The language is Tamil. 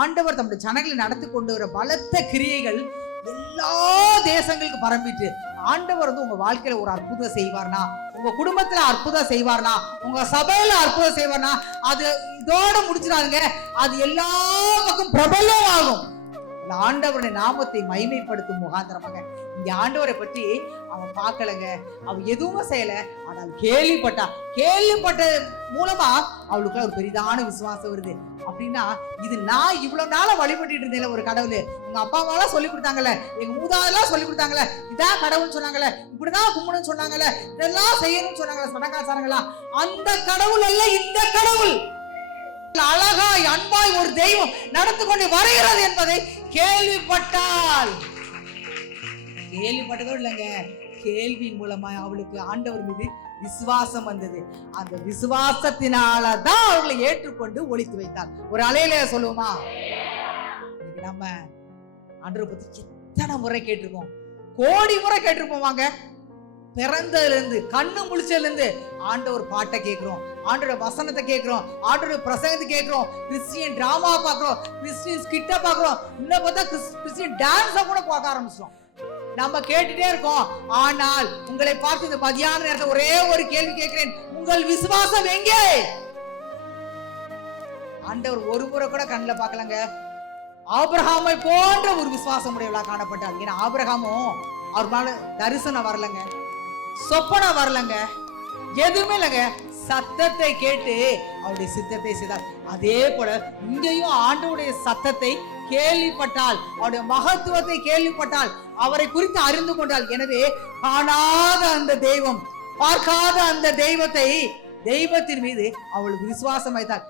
ஆண்டவர் தம்முடைய ஜனங்களை நடத்தி கொண்டு வர பலத்த கிரியைகள் எல்லா தேசங்களுக்கு பரம்பிட்டு ஆண்டவர் உங்க வாழ்க்கையில ஒரு அற்புதம் செய்வார்னா, உங்க குடும்பத்துல அற்புதம் செய்வார்னா, உங்க சபையில அற்புதம் செய்வார்னா, அது இதோட முடிச்சிடாதுங்க. அது எல்லா பக்கம் பிரபலமாகும். ஆண்டவருடைய நாமத்தை மகிமைப்படுத்தும் முகாந்திரமாக இந்த ஆண்டவரை பற்றி அவன் பார்க்கலங்க, அவன் எதுவும் செய்யல. ஆனால் கேள்விப்பட்ட மூலமா அவளுக்கு ஒரு பெரிதான விசுவாசம் வருது. அப்படின்னா இது நான் இவ்வளவு நாள வழிபட்டு இருந்தேன் ஒரு கடவுள். எங்க அப்பா அம்மாலாம் சொல்லி கொடுத்தாங்கல்ல, எங்க மூதாதெல்லாம் சொல்லி கொடுத்தாங்கல்ல, இதான் கடவுள் சொன்னாங்கல்ல, இப்படிதான் கும்பிடணும்னு சொன்னாங்கல்ல, இதெல்லாம் செய்யணும்னு சொன்னாங்கல்ல சடங்காச்சாரங்களா, அந்த கடவுள் அல்ல இந்த கடவுள். அழகாய் அன்பாய் ஒரு தெய்வம் நடந்து கொண்டு வருகிறது என்பதை கேள்விப்பட்டதோ இல்லைங்க, கேள்வியின் மூலமா அவளுக்கு ஆண்டவர் மீது விசுவாசம் வந்தது. அந்த விசுவாசத்தினாலதான் அவர்களை ஏற்றுக்கொண்டு ஒழித்து வைத்தார். ஒரு அலையில சொல்லுவோமா? நம்ம ஆண்டவரை பத்தி எத்தனை முறை கேட்டிருக்கோம், கோடி முறை கேட்டிருப்போம். வாங்க, பிறந்ததுல இருந்து கண்ணு முழிச்சதுல இருந்து ஆண்டவர் பாட்டை கேட்கிறோம், ஆண்டோட வசனத்தை கேட்கிறோம், ஆண்டோட பிரசங்கத்தை கேட்கிறோம், கிறிஸ்டியன் டிராமா பாக்குறோம், கிறிஸ்டியன் ஸ்கிட்ட பாக்குறோம், இன்னும் பார்த்தா கிறிஸ்டியன் டான்ஸ கூட பார்க்க ஆரம்பிச்சோம். நம்ம கேட்டுட்டே இருக்கோம். ஆனால் உங்களை பார்த்து இந்த மதியான நேரத்தில் ஒரே ஒரு கேள்வி கேட்கிறேன், உங்கள் விசுவாசம் எங்கே? ஆண்டவர் ஒரு முறை கூட கண்ணில் பார்க்கலங்க. ஆபிரகாமை போன்ற ஒரு விசுவாசம் உடையவளா காணப்பட்டார். ஏன்னா ஆபிரகாமும் அவர் மேல தரிசனம் வரலங்க, சொப்பனம் வரலங்க, எதுவுமே இல்லைங்க. சத்தத்தை கேட்டு அவருடைய சித்தத்தை செய்தார். அதே போல இங்கேயும் ஆண்டவருடைய சத்தத்தை கேள்விப்பட்டால், அவருடைய மகத்துவத்தை கேள்விப்பட்டால், அவரை குறித்து அறிந்து கொண்டால், எனவே காணாத அந்த தெய்வம், பார்க்காத அந்த தெய்வத்தின் மீது அவளுக்கு விசுவாசம் வைத்தார்.